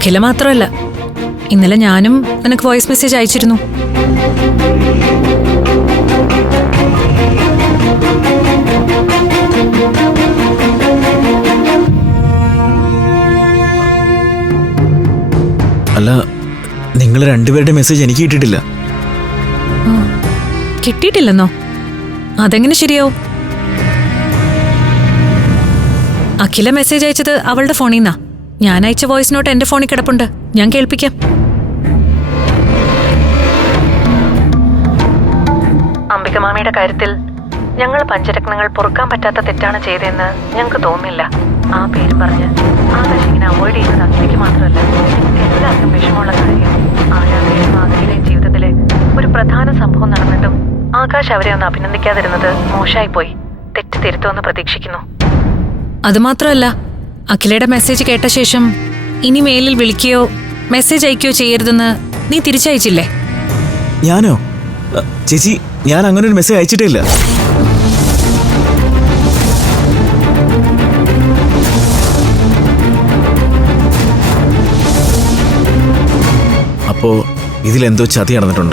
അഖില മാത്രമല്ല. ഇന്നലെ ഞാനും നിനക്ക് വോയിസ് മെസ്സേജ് അയച്ചിരുന്നു. അല്ല നിങ്ങൾ രണ്ടുപേരുടെ മെസ്സേജ് എനിക്ക് കിട്ടിയിട്ടില്ല. കിട്ടിയിട്ടില്ലെന്നോ? അതെങ്ങനെ ശരിയാവും? അഖില മെസ്സേജ് അയച്ചത് അവളുടെ ഫോണിൽ നിന്നാ. ഞാൻ അയച്ച വോയിസ് നോട്ട് എന്റെ ഫോണിൽ കിടപ്പുണ്ട്. ഞാൻ കേൾപ്പിക്കാം. അംബിക മാമിയുടെ കാര്യത്തിൽ ഞങ്ങൾ പഞ്ചരത്നങ്ങൾ പൊറുക്കാൻ പറ്റാത്ത തെറ്റാണ് ചെയ്തതെന്ന് ഞങ്ങൾക്ക് തോന്നില്ല ആ പേര് പറഞ്ഞ് ആകാശ് ഇങ്ങനെ അവോയ്ഡ് ചെയ്യുന്നത് അഖിലേക്ക് മാത്രമല്ല എല്ലാവർക്കും വിഷമമുള്ള കാര്യം. ആരാധനയും ആഗ്രഹയും ജീവിതത്തിലെ ഒരു പ്രധാന സംഭവം നടന്നിട്ടും ആകാശ് അവരെ ഒന്ന് അഭിനന്ദിക്കാതിരുന്നത് മോശമായി പോയി തെറ്റ് തിരുത്തുമെന്ന് പ്രതീക്ഷിക്കുന്നു. അതുമാത്രമല്ല അഖിലയുടെ മെസ്സേജ് കേട്ട ശേഷം ഇനി മെയിലിൽ വിളിക്കുകയോ മെസ്സേജ് അയക്കുകയോ ചെയ്യരുതെന്ന് നീ തിരിച്ചയച്ചില്ലേ? ഞാനോ? ചേച്ചി ഞാൻ അങ്ങനെ ഒരു മെസ്സേജ് അയച്ചിട്ടില്ല അപ്പോൾ അപ്പോ ഇതിലെന്തോ ചതി നടന്നിട്ടുണ്ട്.